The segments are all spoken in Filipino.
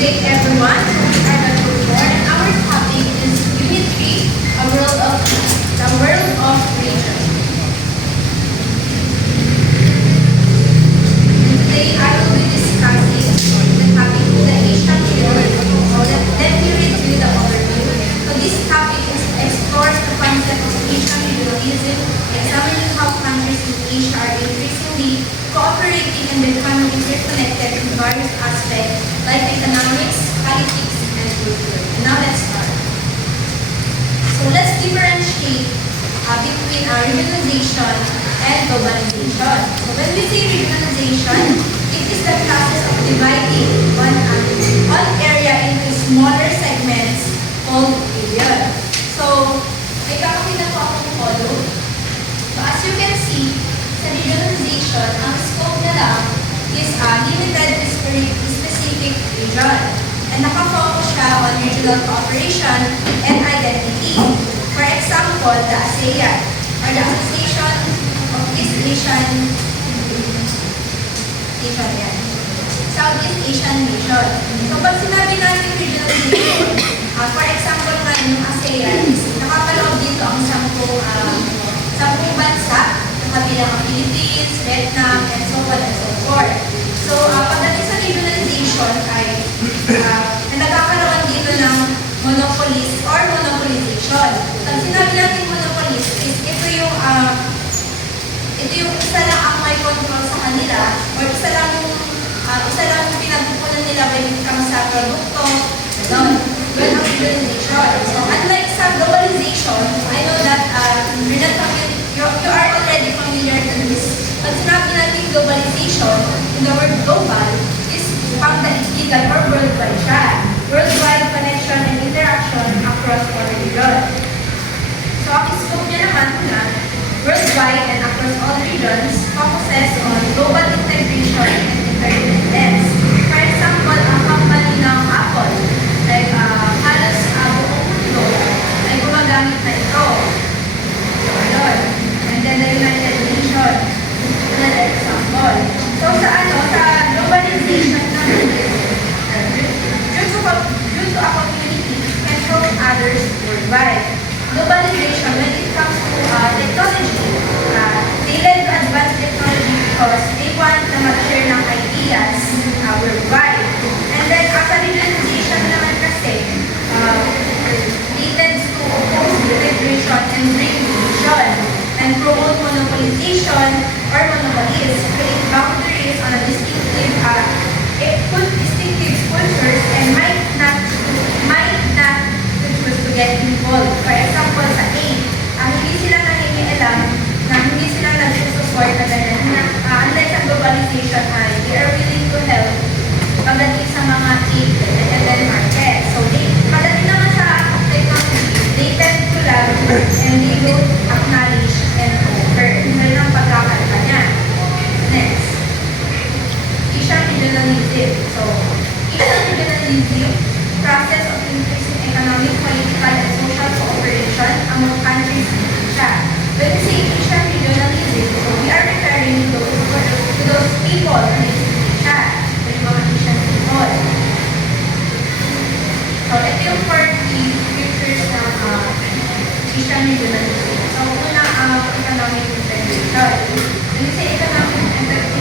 day, everyone. We are Dr. Moore, and our topic is Unit 3, the world of region. Today, I will be discussing the topic of the Asian world. Let me read you the overview. So this topic explores the concept of Asian regionalism, examining how countries in Asia are increasingly cooperating and becoming interconnected in various aspects like economics, politics, and culture. And now let's start. So let's differentiate between regionalization and globalization. So when we say regionalization, it is the process of dividing one area into smaller segments called region. So, may kakapin na po akong follow. So as you can see, sa regionalization, ang scope niya lang is limited to specific region. And nakafocus siya on regional cooperation and identity. For example, the ASEAN, or the Association of Southeast Asian Nation. So pag sinabi natin regionalization, for example nga yung ASEAN, nakapaloob dito ang 10 bansa, kabilang ang Philippines, Vietnam, and so on and so forth. So, pagdating sa regionalization ay nagkakaroon dito ng monopolies or monopolization. Pag sinabi natin monopolies is ito yung isa lang ang may control sa kanila or isa lang yung pinagpupunan nila when it comes sa produkto, gano'n. Yun ang regionalization. So, unlike sa globalization, I know that you are already familiar with this. Pag sinabi natin globalization, in the word global, is pangdaigdigan or worldwide siya. Worldwide connection and interaction across all regions. So, ang scope niya naman na worldwide and across all regions focuses on global integration and interdependence. For example, ang company ng Apple, like halos buong mundo ay gumagamit na ito. So, yun. And then the United Nations, another example. So, sa globalization naman due to a community can help others worldwide. Globalization, when it comes to technology, they led to advanced technology because they want na mag-share ng ideas worldwide. And then, as a regionalization naman kasi, it tends to oppose integration and bring division and promote monopolization or monopolies, create boundaries on a distinctive cultures and might not choose to get involved. For example, sa A, hindi sila nangingialam na hindi sila nagsusupport na ganyan. Unlike sa globalization ay they are willing to help pagdating sa mga aid and then market. So, pagdating naman sa technology, they tend to love and they don't acknowledge and offer. So, yun ang pagkakalpa niya. Next. Asian regionalism. So, Asian regionalism, process of increasing economic, political, and social cooperation among countries in Asia. When we say Asian regionalism, so we are referring to those people in Asia, yung mga Asian people. So, ito yung 40 features ng Asian regionalism. So, una ang economic integration. When we say economic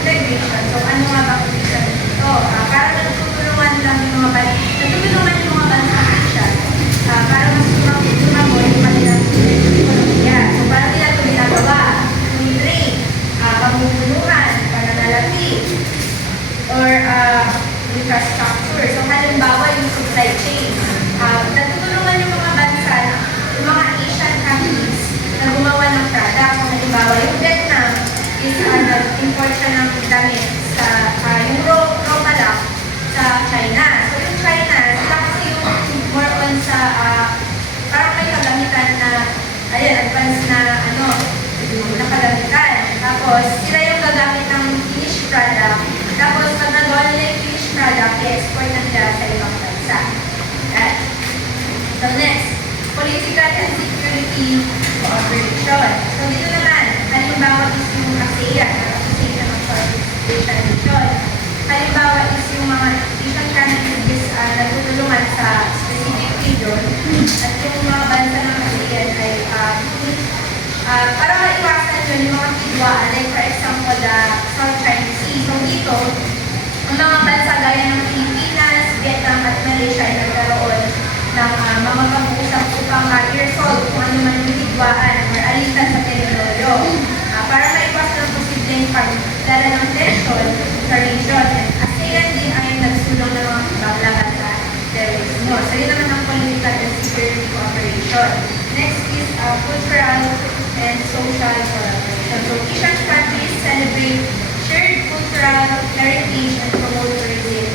integration, so ano nga ba kung isa ito? Para nagtutulungan yung mga bansa Asia para mas tumago yung kanilang ekonomiya. So, para nila ito ginagawa, yung trade, pamumunuhan, pananalapi, or infrastructure. So, halimbawa yung supply chain. Natutulungan yung mga bansa, yung mga Asian countries na gumawa ng product. So, halimbawa yung Vietnam is nag-import siya ng damit sa yung raw pala sa China. So, yung China, sila kasi yung more on sa parang may kagamitan na advanced na na kagamitan. Tapos, sila yung gagamit ng finished product. Tapos, pag nagawa nila yung finished product, i-export na nila sa ibang bansa. Okay. So, next, political and security cooperation. So, dito naman, halimbawa is yung ASEAN, Association of Southeast Asian Nation. Halimbawa is yung mga Asian countries At yung mga bansa ng ASEAN ay para maiwasan yun yung mga hidwaan, like for example, the South China Sea. So dito, ang mga bansa gaya ng Pilipinas, Vietnam at Malaysia ay nagkaroon ng mga pag-uusap upang i-resolve kung ano man yung hidwaan or alitan sa teritoryo. Para maiwasan ang posibleng pagdala ng tension sa region. And ASEAN din ay nagsulong ng mga paglaban sa terrorismo. So yun naman ang political and security cooperation. Next is cultural and social collaboration. So Asian countries celebrate shared cultural heritage and promote tourism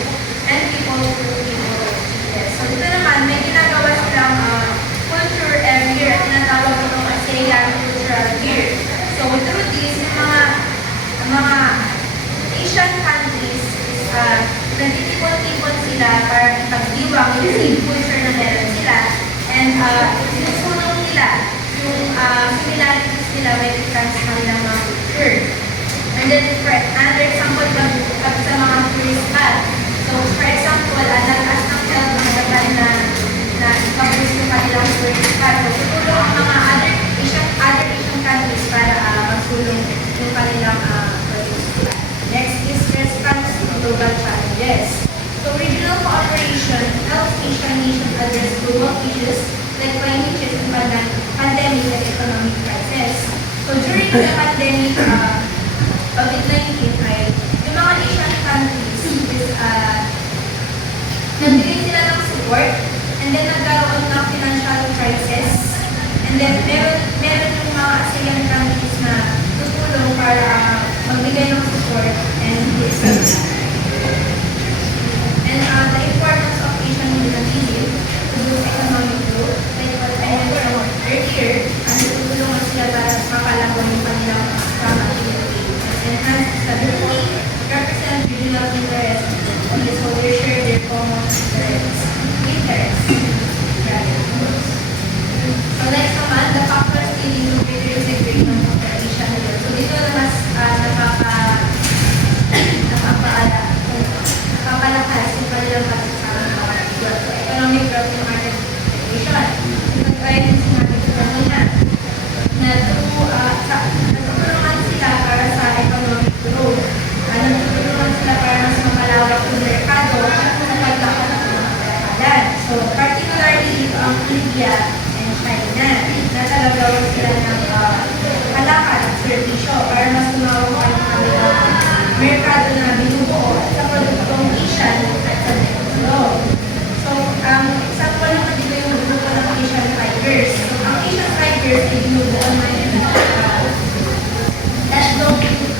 and people to people. Yes. So dito naman, may ginagawa silang culture every year. Tinatawag itong ASEAN Cultural Year. So through this, mga Asian countries is nagtitipon-tipon sila para ipagdiwang yung same culture na meron sila and sinusunong nila yung similarities nila when it comes sa kanilang mga culture. And then, for another example, pag sa mga tourist spot. So, for example, nag-ask ng health ng Japan na ipag-tourist yung kanilang tourist spot. So, tutulong ang mga other Asian countries para magsulong yung kanilang tourist spot. Next is response to global challenges. So, regional cooperation helps Asian nations address global issues like climate change and pandemic and economic crisis. So, during the pandemic, COVID-19 ay yung mga Asian countries is nagbigay sila ng support and then nagkaroon ng financial crisis and then meron yung mga ASEAN countries na tutulong para magbigay ng support and this. And the importance of Asian unity to boost economic growth, like what I mentioned earlier, tutulungan sila para mapalagon yung kanilang activity. Enhance stability, represent regional interests, and so they share their common interests. So next naman, the factors leading to greater integration of the Asian region. So dito na mas napapalakas yung kanilang pagsasama ng mga region. So economic growth and market integration. Nag-try din sinabi ko kanina na natutulungan sila para sa economic growth. Natutulungan sila para mas mapalawak yung merkado at sa paglakas ng mga kalakadan. So, particularly dito ang India and China na talagawan sila ng kalakad at serbisyo para mas tumawag pa yung kanilang merkado na binubuo at sa produktong Asian at sa negosyo. So, example naman dito yung grupo ng Asian Tigers. So, ang Asian Tigers ay binubuo na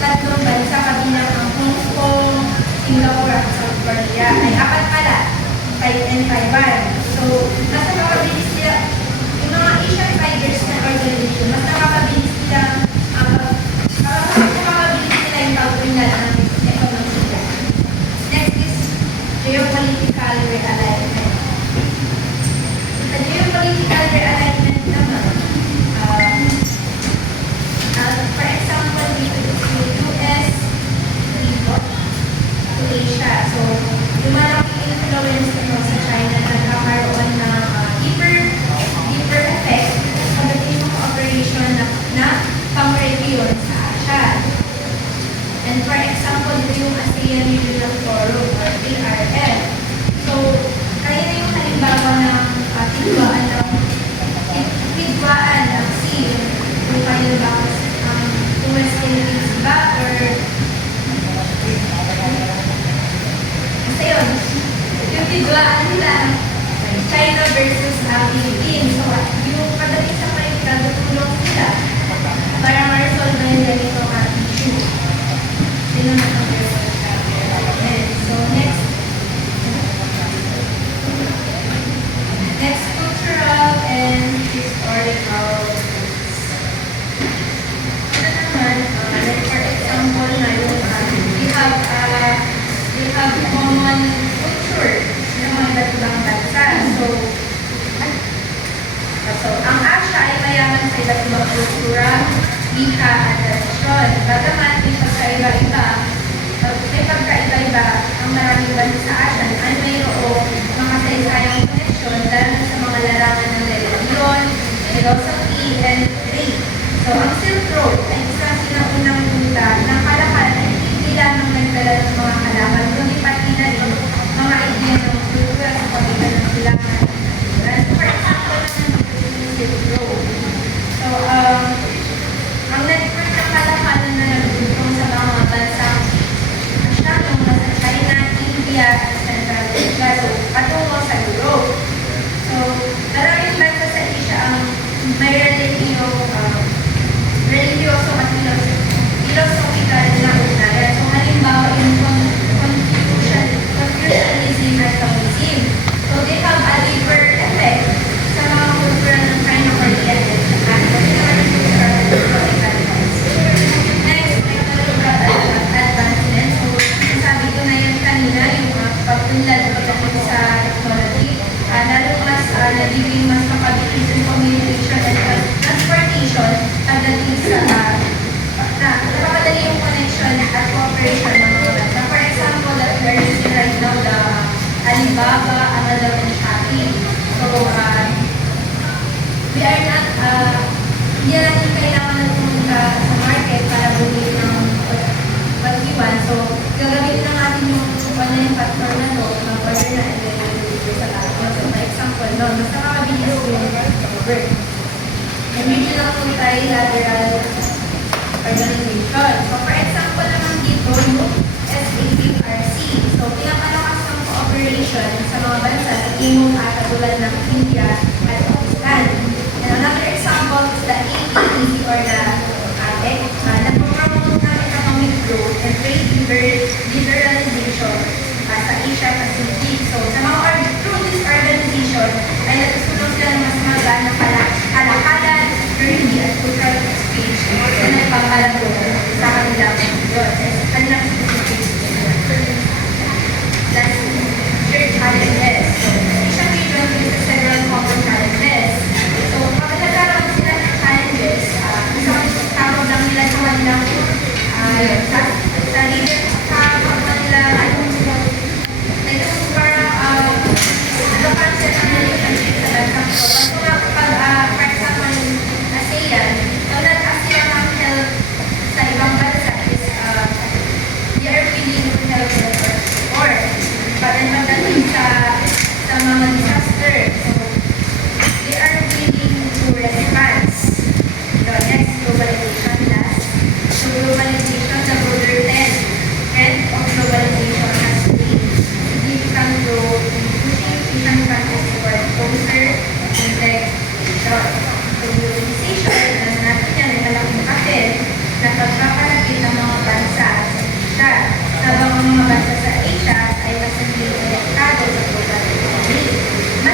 tatlong bansa kabilang ang Hong Kong, Singapore at South Korea. Ay apat pala, and Taiwan. So, mas nakakabilis sila, yung mga Asian Tigers na organization, mas nakakabilis sila yung pagpunlan ng economic nila. Next is geopolitical realignment. Sa geopolitical realignment naman, for example, dito yung US pivot to Asia. So, yung malaking influence nito sa China na nagkakaroon ng deeper effect sa pagdating cooperation na pang-region sa Asia. And for example, dito yung ASEAN Regional Forum or ARF. So, kaya na yung halimbawa ng hidwaan ng sea. Kung kayo ba West Philippines ba or kasi yun, yung hidwaan nila China versus Philippines. So, yung pagdating sa politika, tutulong sila para ma-resolve na yung ganitong issue. Yun naman ang resolve. So, next cultural and historical. Like for example, na yung we have common culture ng mga iba't ibang bansa. So, ang Asia ay mayaman sa iba't ibang kultura, wika at tradisyon. Bagamat may pagkaiba-iba ang maraming bansa sa Asia ay mayroong mga saysayang koneksyon dahil sa mga larangan ng America, so patungo sa Europe. So, maraming bansa sa Asia ang may religyoso at philosophical na ugnayan. So, halimbawa, yung Confucianism at Taoism. So, they have a deeper effect sa mga kultura ng China, Korea, and Japan. So, ito naman yung cultural and historical rights. Next, technological advancement. So, sabi ko na yan kanina, yung pag-unlad pagdating sa technology. Lalo mas nagiging mas mapabilis yung communication and transportation pagdating sa napapadali yung connection at cooperation ng mga bansa. For example, that we are using right now the Alibaba, Amazon, and Shopee. So, we are not, hindi natin kailangan na pumunta sa market para bumili ng pag-iwan. So, gagawin lang natin yung online platform na to, mag-order na and then deliver sa laptop. So, for example, no, mas nakakabilis yung work. And regional multilateral organization. So, for example naman dito, yung SAPRC. So, pinapalakas ng cooperation sa mga bansa sa Timog at katulad ng India at Pakistan. And another example is the APEC or the APEC. Nag-promote ng economic growth and trade liberalization sa Asia Pacific. So, sa mga through this organization ay natusulong sila ng mas magaan na kalakalan, security at cultural exchange na nagpapalago sa kanilang kanilang specific. That's shared challenges. So, Asian region faces several common challenges. So, kapag nagkaroon sila ng challenges, isang tawag lang nila sa kanilang sa leader sa kanila parang nag-concept ng relationship sa bansang ito. For example, ASEAN, so nag-ASEAN ang help sa ibang bansa is they are willing to help them or support. But then pagdating sa mga disaster, so they are willing to respond. So next, globalization last. So globalization, the broader trend of globalization has been significant growth in pushing Asian countries toward closer integration. So globalization, alam natin yan, may malaking papel na pagpapalapit ng mga bansa sa Asia, habang ang mga bansa sa Asia ay mas hindi konektado sa global economy. Mas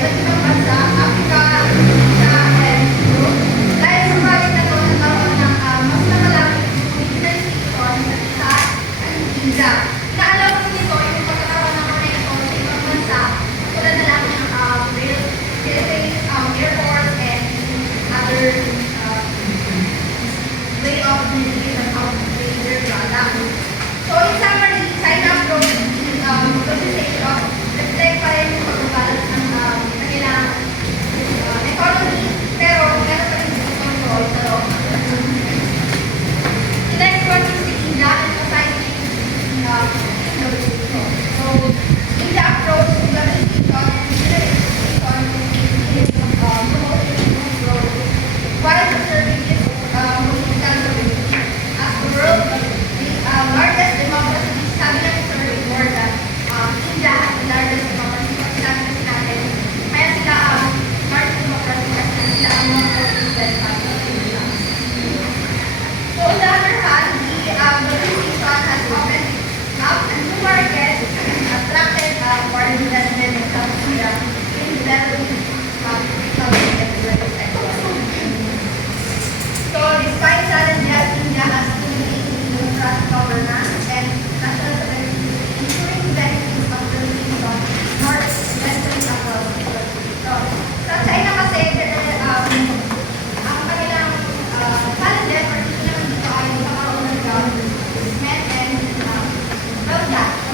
iba't ibang bansa, Africa, Asia, and Europe. Dahil sa project na ito, nagkaroon ng mas nakalaki communication sa India. Naalam ko nito yung pagkakaroon ng connection sa ibang bansa, tulad na lang ng Philippines, airport, and other way of communication how to trade their product. So in summary, China approach globalization reflect pa rin yung pagbabalance ng kanilang economy, pero meron pa rin yung control sa loob. The next one is the India emphasizing globalization. So India approach globalization and globalization is promoting growth while preserving its political stability. As the world largest democracy, sabi na Mr. Before that India as the largest democracy, pag sinabi kasi natin, kaya sila largest democracy kasi sila ang mga president sa India. So on the other hand, the globalization has opened up a new market and attracted foreign investment in South Korea in developing public sector. So despite challenges, India has trust governance and national sovereignty, ensuring the benefits of the nation more western across the world. So, sa China kasi, ang kanilang challenges, particularly dito ay magkakaroon ng investment and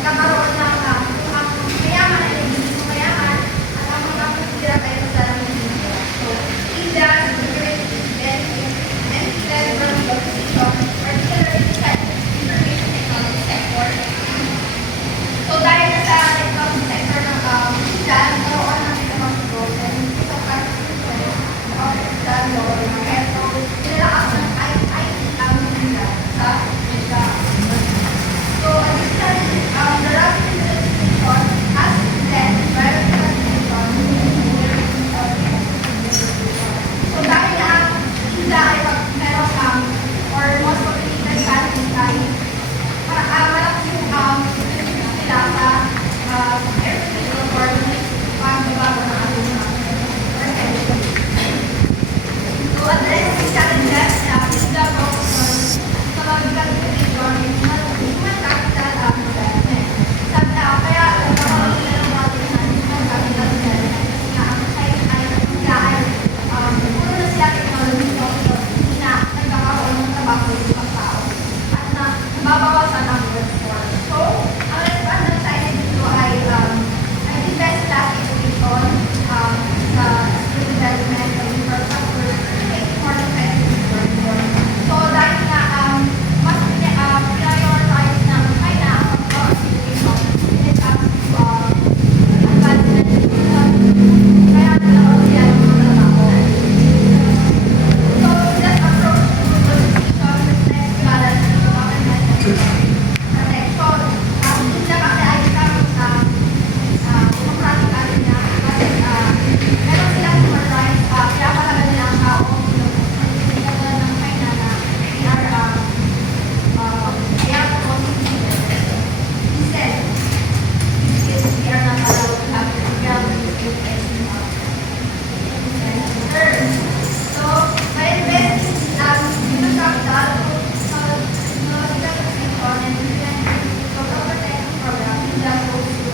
magkakaroon ng kung ang mayaman ay nagiging mayaman at ang mga mahirap ay magkakaroon ng India. So, India, security, benefits, and federal globalization, particularly sa information technology sector. So dahil na sa technology sector ng India, nagkaroon ng economic growth and sa participation of the global market. So pinalakas ng IT ang India sa Asia. So additionally, the rapid industrialization has led to biotechnology. So dahil na ang India ay meron or most populated country ay malaki yung nila sa aerospace or pagbabago ng ating to address these challenges na India focus on technological innovation and human capital development. Kaya nagkakaroon sila ng mga human capital development kasi nga ang China ay puro na sila technology hindi na nagkakaroon ng trabaho yung ibang tao at na nababawasan ang workforce. So, ang response ng China dito ay invest sila sa education, sa skill development, sa infrastructure, make more competitive workforce. So, dahil nga mas prioritize ng China ang education when it comes to advancement education, kaya nagkakaroon sila ng mga trabaho. So, that approach to globalization reflects balance in government and protection. India kasi ay isang democratic country na kasi meron silang human rights, pinapalaga nila ang tao, hindi katulad ng China na they are instead, they are not allowed to have their government terms. So, by investing human capital, technological innovation, and social protection program, India goes to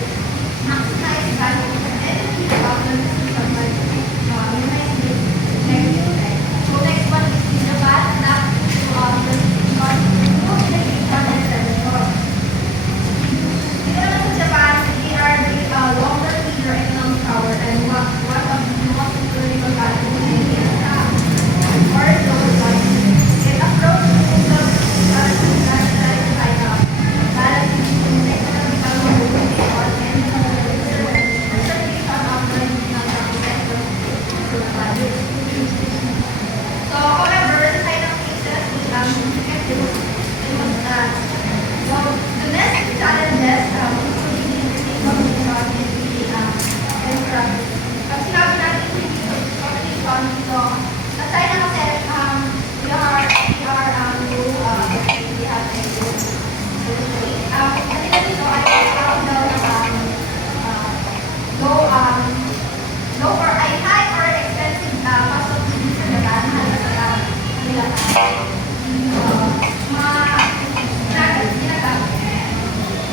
maximize value and development system by minimizing negative effects. So, next one is in Japan, adapting to the new innovation and service. Dito naman sa Japan, they are the longer leader economic power and one of the most political values in the or global values. It approach to the balancing China, balancing economical mobility and preservation of the national sector values. So, however, China faces so the next challenges including the economic and the demographic. Pag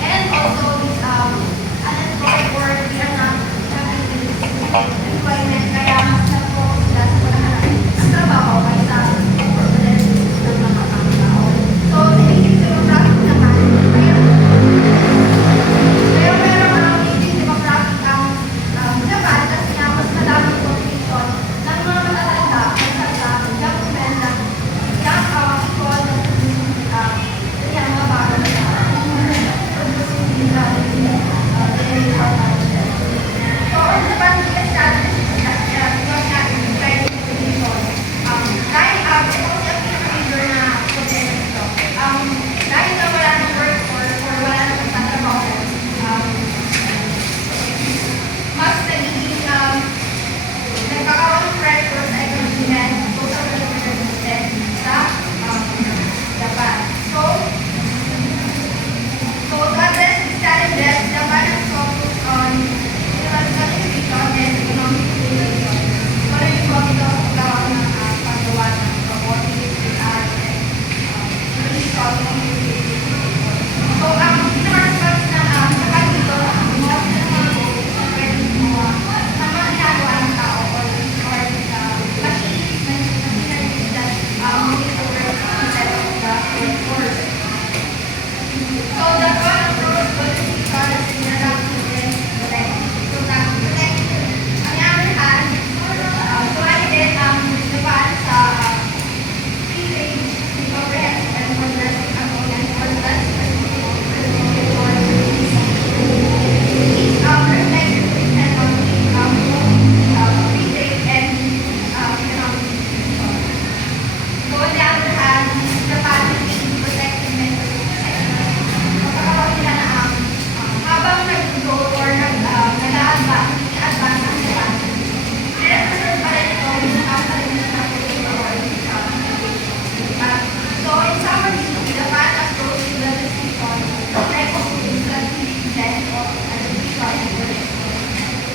And also is unemployed or we are not having employment kaya mas na-focus sila sa paghahanap ng trabaho kaysa ng mga tao. So, inisip demographic naman, kaya meron ang inisip demographic ang Japan kasi nga mas madaming population ng mga matatanda kaysa sa young men na young people na yan mga bata na producing nila so, on Japan, established because nga in population dahil ito kasi ang pinaka-major na problema nito dahil na wala ng work or wala ng pagtatrabaho mas nagiging nagkakaroon ng pressure sa ekonomiya social welfare system sa Japan. So, to address these challenges, Japan is focused on technological innovation and economic innovation. Maraming po ito sa paggawa ng paggawa ng robotics, AI, and solving. So, ang pinaka-response ng Japan dito, most of the na mga ginagawa ng tao or machineries that move over instead of the workforce. So the goal of those policy policy na lang is protect. On the other hand, sumali din ang Japan sa free trade, comprehensive and progressive agreement for So in summary, Japan approach to the decision type of things that we invest of education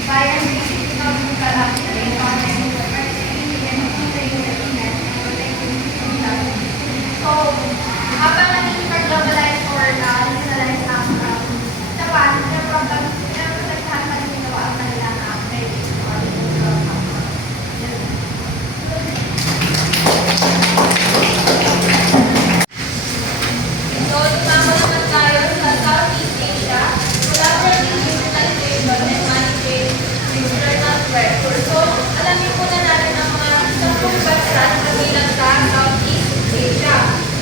by embracing technological application and participating in free trade agreement and protecting society. So, habang naging globalize or regionalize ang Japan, protektahan pa rin ito ang kanilang trade or So, tumama naman tayo sa Southeast Asia, collaborative digitalization and managing external pressure. So, alamin muna natin ang mga 10 bansa na kabilang sa Southeast Asia.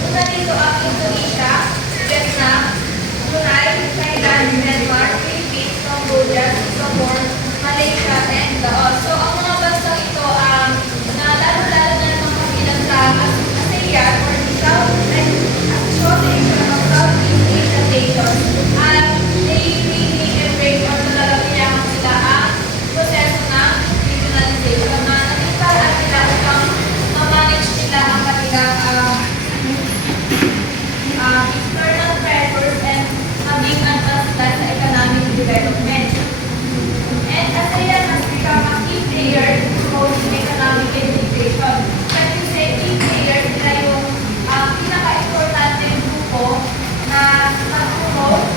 Una dito ang Indonesia, Vietnam, Brunei, Thailand, Myanmar, Philippines, Cambodia, Singapore, Malaysia, and Laos. So, ang mga bansang ito ang lalo-lalo na mga kabilang sa ASEAN or the Association of Southeast Asian Nations at they really embrace or talaga kailangan sila ang proseso ng regionalization na naging paraan nila upang ma-manage nila ang kanilang external pressures and maging advanced sa economic development. And ASEAN has become a key player in promoting economic integration. When we say key player, sila yung pinaka-importante grupo na mag-promote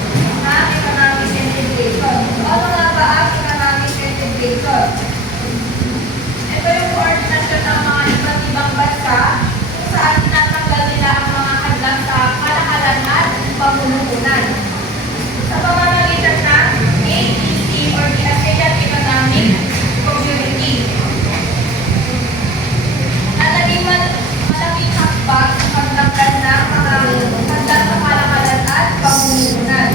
ng economic integration. So, ano nga ba ang economic integration? Ito yung coordination ng mga iba't ibang bansa kung saan tinatanggal nila ang mga hadlang sa kalakalan at pamumuhunan. Sa pamamagitan ng AEC or the ASEAN Economic Community. Na naging malaking hakbang sa pagtanggal ng mga hadlang sa kalakalan at pamumuhunan.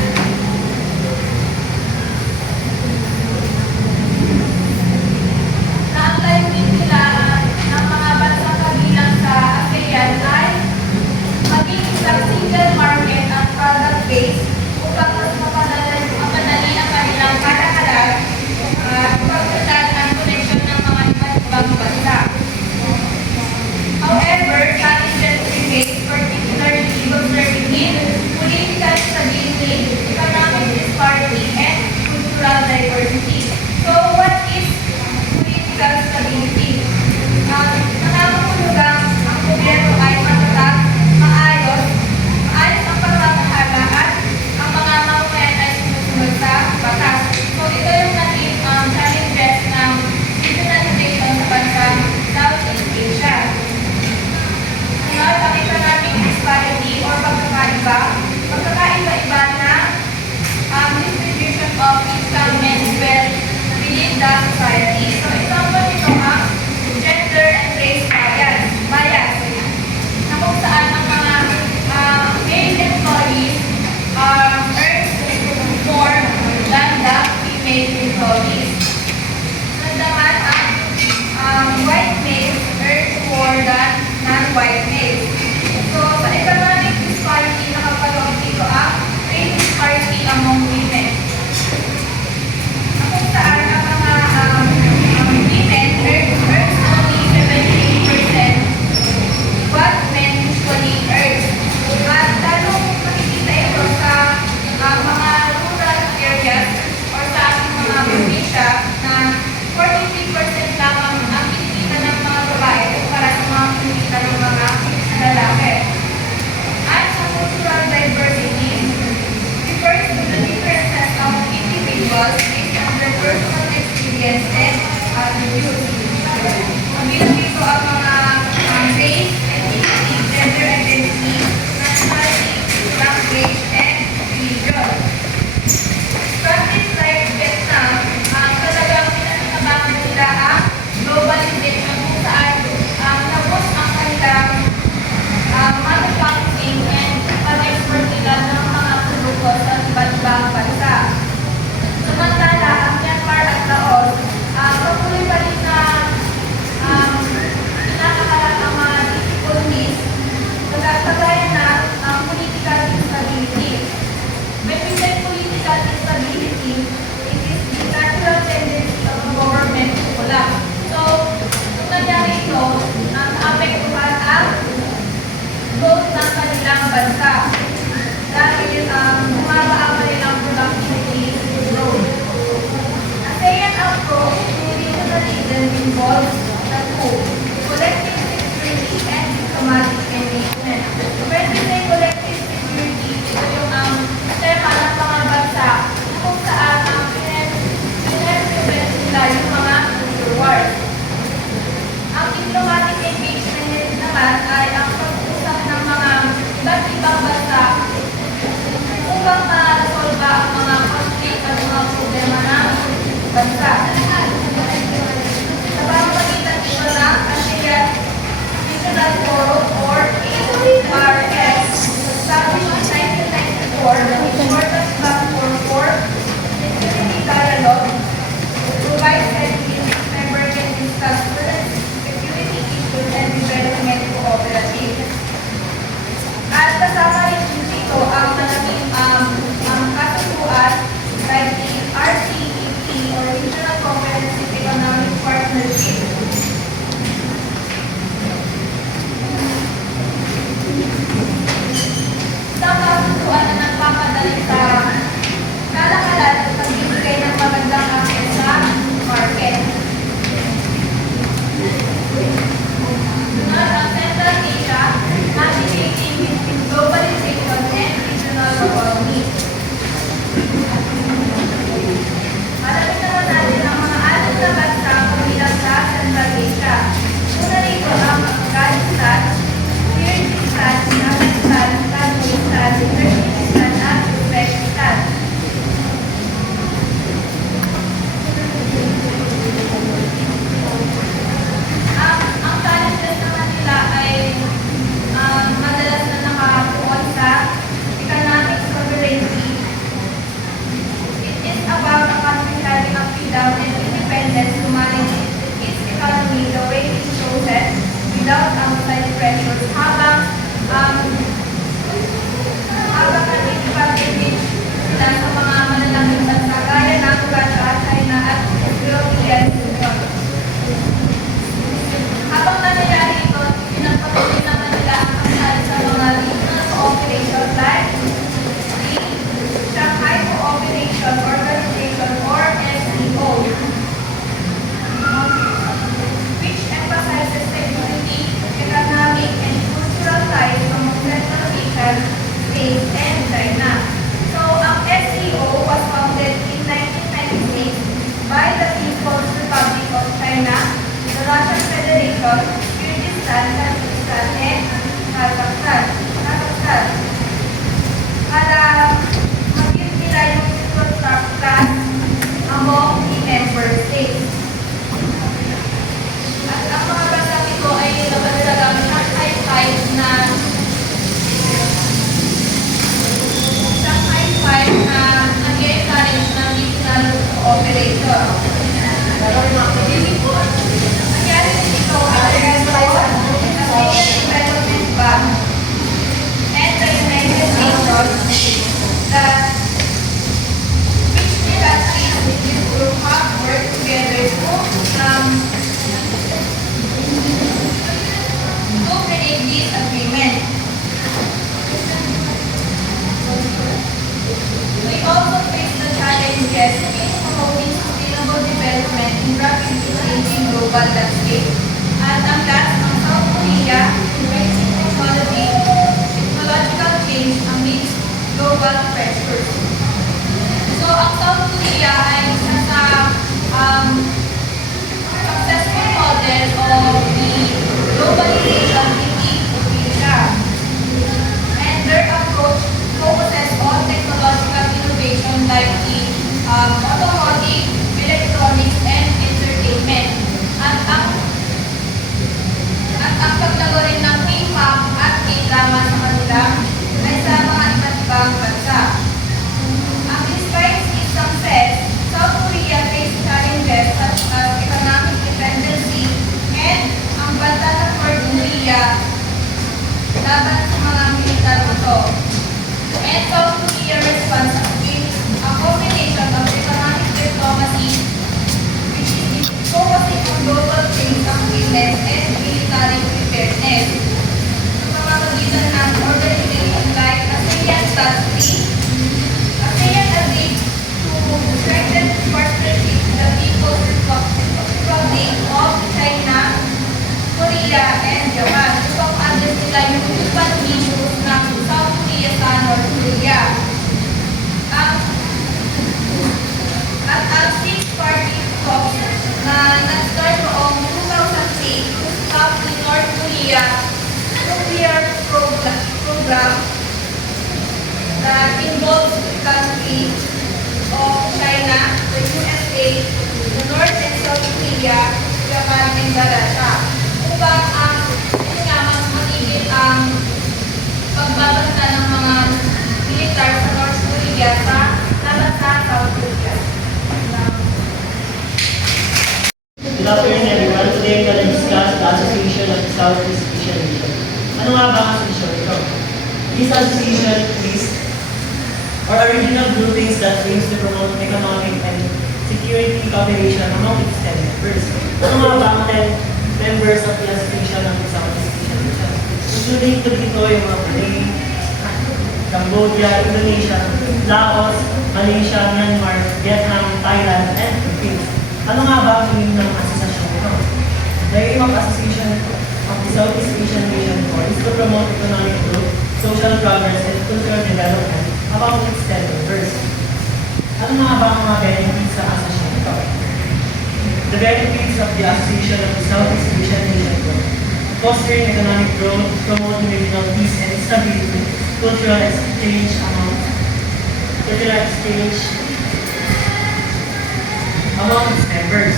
ingredients and attributes. Kabilang dito ang mga race, ethnicity, gender identity, nationality, language, and religion. Countries like Vietnam, talagang pinakinabangan nila ang globalization kung saan tapos ang kanilang manufacturing and pag-export nila ng mga produkto sa iba't ibang bansa. Samantala, ang Myanmar at Laos, patuloy pa rin na pinakakalat ang mga difficulties kagaya na political instability. When we say political instability, it is the natural tendency of the government to collapse. So, kung nangyari ito, naapektuhan ang growth ng kanilang bansa dahil bumaba ang kanilang productivity growth. ASEAN approach to regionalism involves the two, collective security and diplomatic engagement. When we say collective security, ito yung tema ng mga bansa kung saan pinag-prevent nila yung mga wars. Ang diplomatic engagement naman ay ang pag-usap ng mga iba't ibang bansa upang ma-resolve ang mga conflict at mga problema ng bansa. Sa pamamagitan ito ng ASEAN Regional Forum or ARF, established in 1994, the important platform for security dialogue provides that its member can discuss current security issues and development cooperative. At kasama rin dito ang naging kasusuan like the RCEP or Regional Comprehensive Economic Partnership. Isang kasusuan na nagpapadali sa kalakalan at pagbibigay ng magandang access sa market. Sunod ang Central Asia, navigating between globalization and regional economy. Malamin naman natin ang mga alam na bansa kabilang sa Central Asia. Una rito ang Afghanistan, Kyrgyzstan, Kazakhstan, Tajikistan, Turkmenistan at Uzbekistan. Ang challenges naman nila ay madalas na nakatuon sa economic sovereignty. It is about a country having a freedom and independence to manage its economy the way it chooses without outside pressures habang nag-advantage sila sa mga malalaking bansa gaya ng Russia, China at European Union. Habang nangyayari ito, pinagpatuloy naman nila ang kasal sa mga regional cooperation like the Shanghai Cooperation Organization or SCO, which emphasizes security, economic, and cultural ties among Central Asian states and China. So, ang SCO was founded in 1996 by the People's Republic of China, the Russian Federation, Kyrgyzstan, Tajikistan, and Kazakhstan. Para mag-give nila yung trust among the member states. At ang mga bansa ito ay nakadalagang Shanghai 5 na nag-encourage ng regional cooperation. Nangyari din ito ang ASEAN Development Bank and the United Nations that which the countries in this group have worked together to create this agreement. We also face the challenges in promoting sustainable development in rapidly changing global landscape. At ang last, ang South Korea, embracing technological change amidst global pressures. So, ang South Korea ay isa sa business sa pamamagitan ng organization like ASEAN Country. ASEAN agreed to strengthen partnership with the People's Republic of China, Korea, and Japan upang ma-address nila yung iba't issues ng South Korea sa North Korea. At ang six-party talks na nag-start noong 2006 to stop the North Korea nuclear program that involves countries of China, the USA, the North and South Korea, Japan, and the Russia. Upang magiging ang pagbabanta ng mga militar sa North Korea sa laban sa South Korea. Good afternoon everyone. Today we're going to discuss the Association of Southeast Asian Region. Ano nga ba ang association ito? This association is original groupings that aims to promote economic and security cooperation among its 10 members. Ano nga ba ang 10 members of the Association of Southeast Asian Region? Including ito dito yung mga Malay, Cambodia, Indonesia, Laos, Malaysia, Myanmar, Vietnam, Thailand, and Philippines. Ano nga ba ang meaning ng asosasyon ito? The aim of association of the Southeast Asian Region is to promote economic growth, social progress, and cultural development among its 10 members. Ano nga ba ang mga benefits sa asosasyon ito? The benefits of the Association of the Southeast Asian Region: fostering economic growth, promoting regional peace and stability, cultural exchange among its members.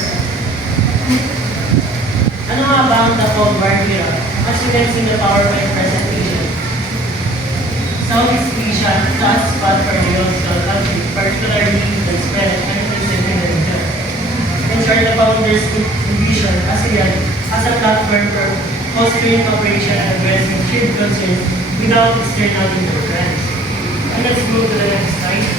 Ano nga ba ang Tapo Barbira? As you can see in the PowerPoint presentation, Southeast Asia is the spot for geological country, particularly the spread and increasing in the region. In short, the founders envision ASEAN as a platform for fostering cooperation and addressing shared concerns without external interference. And let's go to the next slide.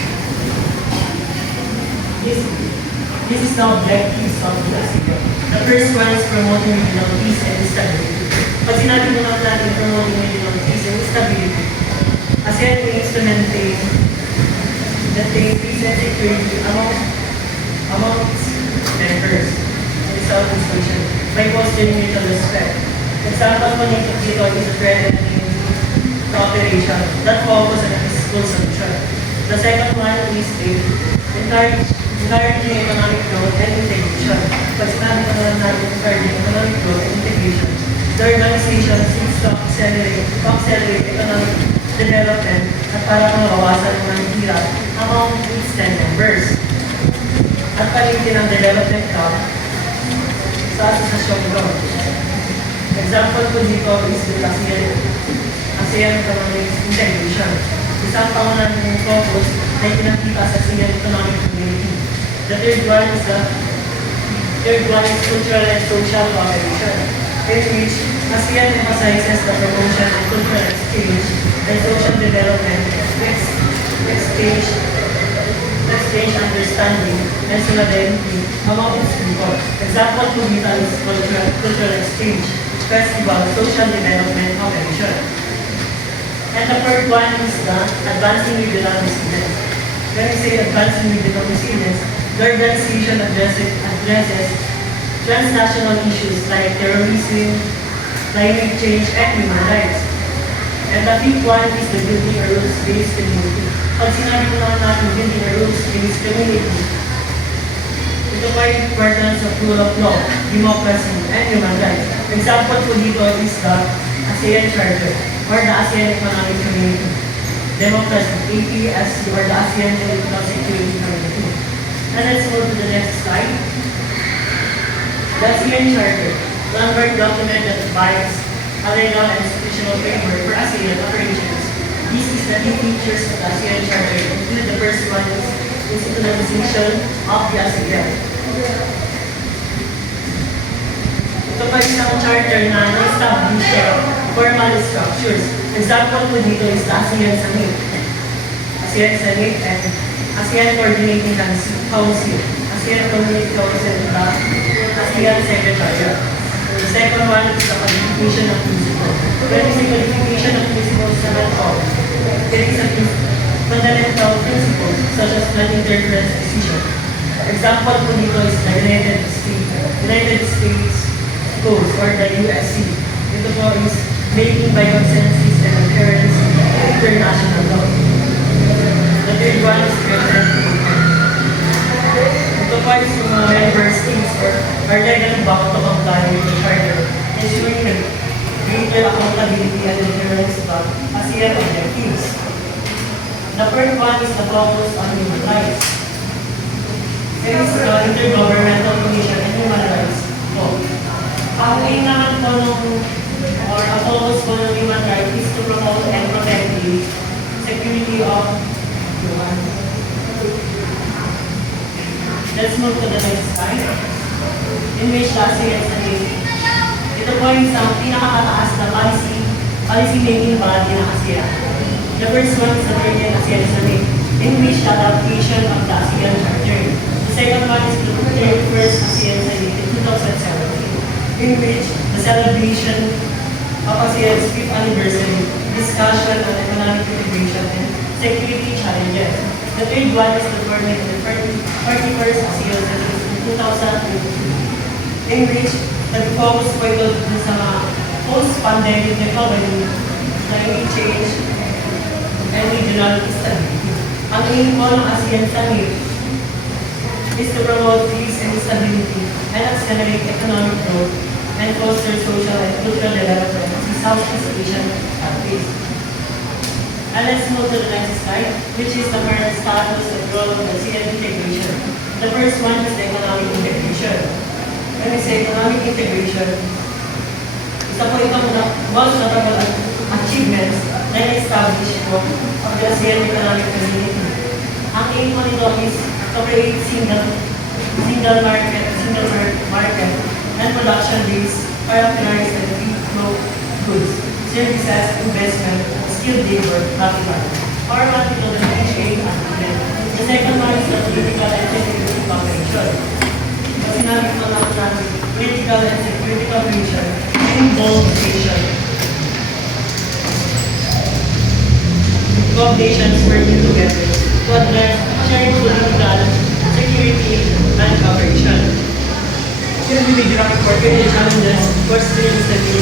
This is the objectives of the ASEAN. The first one is promoting regional peace and stability. Pag sinabi mo natin promoting regional peace and stability, ASEAN aims to maintain peace and security among its members in the Southeast Asian by fostering mutual respect. Example po nito is the threat and cooperation that focus on a peaceful solution. The second one is encouraging economic growth and integration. Pag sinabi ko naman natin encouraging economic growth and integration, the organization seeks to accelerate economic development at para mabawasan ng mga hirap among its 10 members. At palitin ang development gap sa asosasyon ito. Example po dito is the ASEAN Economic Integration. Isang taonan ng focus na pinakita sa ASEAN Economic Community. The third one is cultural and social cooperation, in which ASEAN emphasizes the promotion of cultural exchange and social development to exchange understanding and solidarity among its people. Example po dito is cultural exchange, festival, social development cooperation. And the third one is the advancing regional resilience. When we say advancing regional resilience, the organization addresses transnational issues like terrorism, climate change, and human rights. And the fifth one is the building a rules-based community. Pag sinabi ko naman natin building a rules-based community, ito pa yung importance of rule of law, democracy, and human rights. Example po dito is the ASEAN Charter or the ASEAN Economic Community, democracy, APSC, or the ASEAN Political Security Community. And let's go to the next slide. The ASEAN Charter, landmark document that defines a legal and institutional framework for ASEAN operations. This is the key features of the ASEAN Charter, including the first one is institutionalization of the ASEAN. Ito pa isang charter na na-establish formal structures. Example po dito is the ASEAN Summit. ASEAN Summit and ASEAN Coordinating Council, ASEAN Community Council, and the ASEAN Secretariat. The second one is the qualification of principles. When we say qualification of principles naman po, there is a fundamental principles such as non-interference decision. Example po dito is the United States Codes or the USC. Ito po is making by consensus and adherence to international law. The third one is representative. Ito po is yung mga member states are legally bound to comply with the charter, ensuring greater accountability and adherence to ASEAN objectives. The fourth one is the focus on human rights. There is the Intergovernmental Commission on Human Rights. So, ang aim naman po or ang focus po ng human rights is to promote and protect the security of human. Let's move to the next slide. In which last year sa ito po yung isang pinakamataas na policy making body ng ASEAN. The first one is the 30th ASEAN Summit, in which the adaptation of the ASEAN Charter. The second one is the 31st ASEAN Summit in 2017, in which the celebration of ASEAN's 5th anniversary, discussion on economic integration and security challenges. The third one is the 41st ASEAN Summit in 2022, in which nag-focus po ito sa mga post-pandemic economy, climate change, and regional stability. Ang aim po ng ASEAN Summit is to promote peace and stability and accelerate economic growth and foster social and cultural development in Southeast Asian countries. And let's move to the next slide, which is the current status and role of the ASEAN integration. The first one is the economic integration. When we say economic integration, isa po itong most notable achievements na na-establish po of the ASEAN Economic Community. Ang aim po nito is to create single market and production base characterized by free flow goods, services, investment, skilled labor, capital, or what we call the HA agreement. The second one is the political and security cooperation. So sinabi ko lang na political and security cooperation involve nations working together to address shared political, security, and cooperation. Here we will incorporate challenges for stability,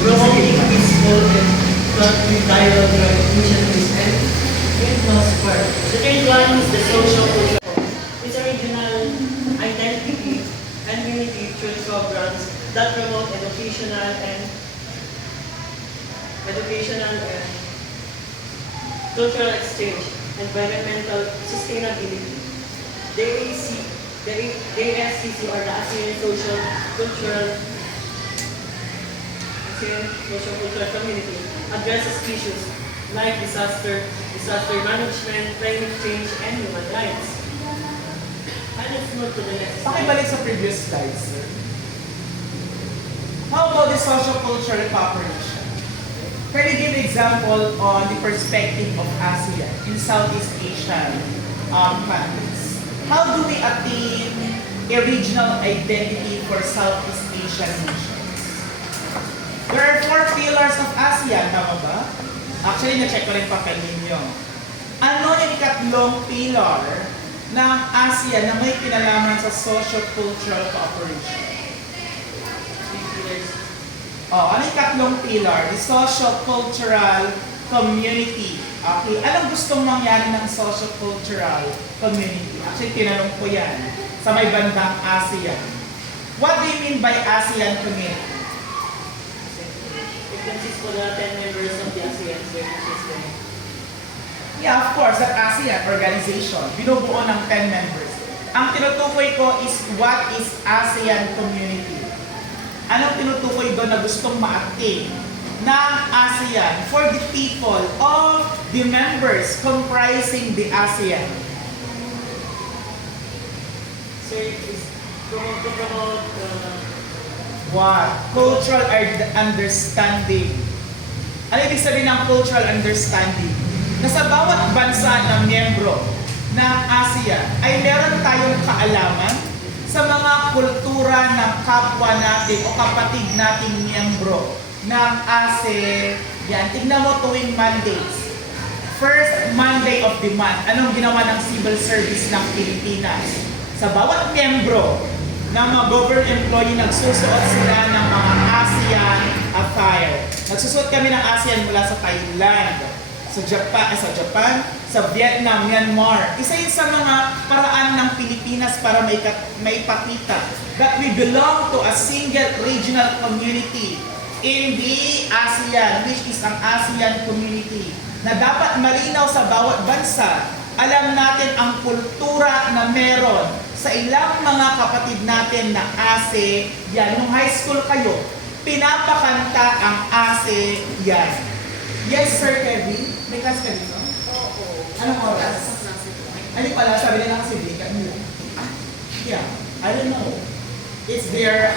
promoting peaceful and constructive dialogue initiatives and prosper. The third one is the social culture. It's a regional identity and unity through programs that promote educational and cultural exchange, environmental sustainability. The ASCC or the ASEAN Social Cultural Community addresses issues like disaster management, climate change, and human rights. And let's move to the next slide. Pakibalik sa previous slide, sir. How about the social cultural cooperation? Can you give example on the perspective of ASEAN in Southeast Asian countries? How do we attain a regional identity for Southeast Asian nations? There are 4 pillars of ASEAN, tama ba? Actually, na-check ko rin papel ninyo. Ano yung ikatlong pillar ng ASEAN na may kinalaman sa social-cultural cooperation? Ano yung ikatlong pillar? The social-cultural community. Okay, anong gustong mangyari ng social-cultural community? Actually, tinanong ko yan sa may bandang ASEAN. What do you mean by ASEAN community? It consists of the 10 members of the ASEAN system. Yeah, of course, that ASEAN organization, binubuo ng 10 members. Ang tinutukoy ko is what is ASEAN community. Anong tinutukoy doon na gustong ma-attain ng ASEAN for the people of the members comprising the ASEAN? So it is to promote What? Cultural understanding. Ano ibig sabihin ng cultural understanding? Na sa bawat bansa na miyembro ng ASEAN ay meron tayong kaalaman sa sa mga kultura ng kapwa natin o kapatid nating miyembro ng ASEAN. Tignan mo tuwing Mondays. First Monday of the month, anong ginawa ng civil service ng Pilipinas? Sa bawat miyembro ng mga government employee, nagsusuot sila ng mga ASEAN attire. Nagsusuot kami ng ASEAN mula sa Thailand, sa Vietnam, Myanmar. Isa yun sa mga paraan ng Pilipinas para maipakita that we belong to a single regional community in the ASEAN, which is ang ASEAN community, na dapat malinaw sa bawat bansa. Alam natin ang kultura na meron sa ilang mga kapatid natin na ASEAN. Nung high school kayo, pinapakanta ang ASEAN. Yes, Sir Kevin. May class ka dito? Oo. Anong oras? Ano pala, sabi nila kasi Vika. Yeah, I don't know. It's their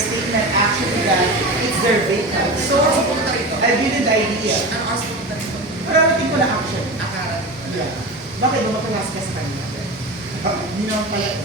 statement actually that it's their vacant. So, I give the idea. Parating ko na action. Yeah. Bakit ba matulas ka sa kanila? Hindi naman pala.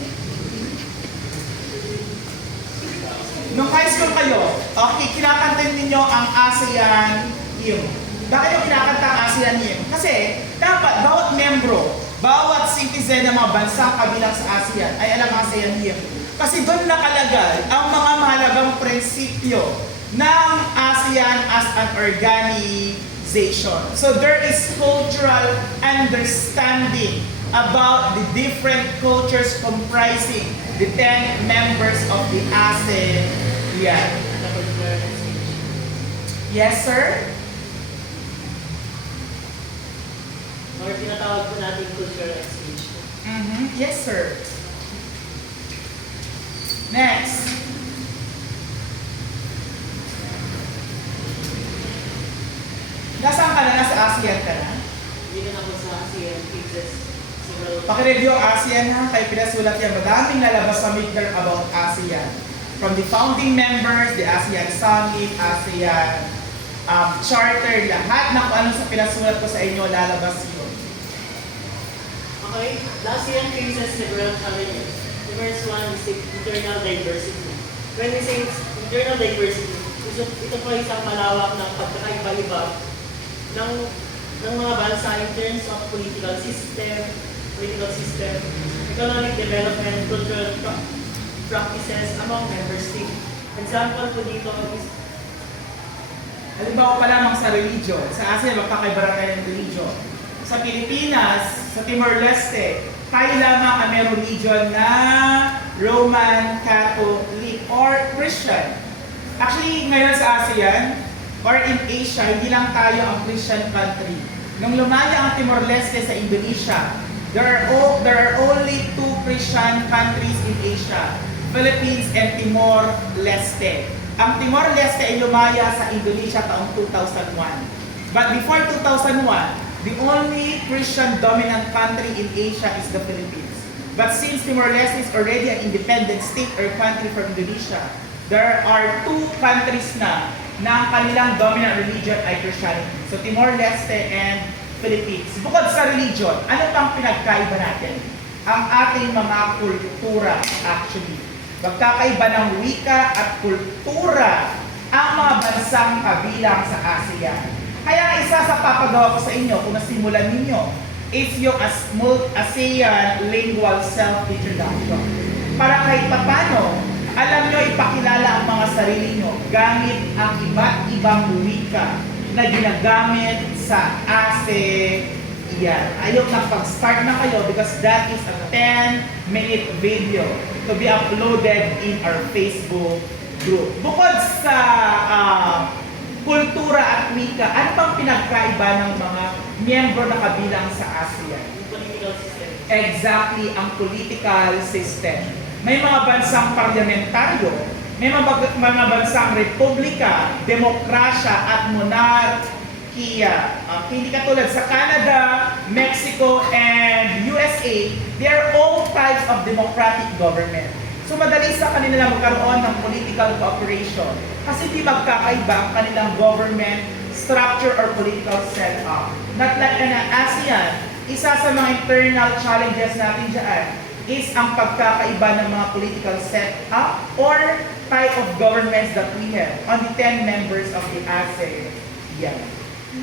Nung high school kayo, okay, kinakantin ninyo ang ASEAN hymn. Bakit yung kinakanta ang ASEAN hymn? Kasi dapat bawat membro, bawat citizen ng mga bansang kabilang sa ASEAN ay alam ang ASEAN hymn. Kasi doon nakalagay ang mga mahalagang prinsipyo ng ASEAN as an organization. So there is cultural understanding about the different cultures comprising the 10 members of the ASEAN. Yes, sir? Or tinatawag po natin cultural exchange. Yes, sir. Next. Nasaan ka na? Nasa ASEAN ka na? Hindi na ako sa ASEAN cases. Pakireview ang ASEAN ha, kay pinasulat yan. Madaming lalabas sa midterm about ASEAN. From the founding members, the ASEAN Summit, ASEAN Charter, lahat ng kung ano sa pinasulat ko sa inyo, lalabas yun. Okay, the ASEAN faces several challenges. The first one is the internal diversity. When we say internal diversity, ito po isang malawak ng pagkakaiba-iba ng mga bansa in terms of political system, economic development, cultural practices among member states. Example po dito is Halimbawa pa lamang sa religion. Sa ASEAN, magkakaiba tayo ng religion. Sa Pilipinas, sa Timor-Leste, tayo lamang ang may religion na Roman Catholic or Christian. Actually, ngayon sa ASEAN or in Asia, hindi lang tayo ang Christian country. Nung lumaya ang Timor-Leste sa Indonesia, there are only two Christian countries in Asia, Philippines and Timor-Leste. Ang Timor-Leste ay lumaya sa Indonesia taong 2001. But before 2001, the only Christian dominant country in Asia is the Philippines. But since Timor-Leste is already an independent state or country from Indonesia, there are two countries na ang kanilang dominant religion ay Christianity. So Timor-Leste and Philippines. Bukod sa religion, ano pang pinagkaiba natin? Ang ating mga kultura actually. Magkakaiba ng wika at kultura ang mga bansang kabilang sa ASEAN. Kaya isa sa papagawa ko sa inyo kung nasimulan ninyo is yung ASEAN Lingual Self-Introduction. Para kahit papano, alam nyo ipakilala ang mga sarili nyo gamit ang iba't ibang wika na ginagamit sa ASEAN. Ayok na pag-start na kayo because that is a 10-minute video to be uploaded in our Facebook group. Bukod sa kultura at wika, ano pang pinagkaiba ng mga miyembro na kabilang sa ASEAN? yung political system. Exactly, ang political system. May mga bansang parlamentaryo, may mga bansang republika, demokrasya at monarkiya. Hindi katulad sa Canada, Mexico, and USA, they are all types of democratic government. So madali sa kanila magkaroon ng political cooperation kasi di magkakaiba ang kanilang government structure or political setup. Not like an ASEAN, isa sa mga internal challenges natin dyan is ang pagkakaiba ng mga political setup or type of governments that we have on the 10 members of the ASEAN.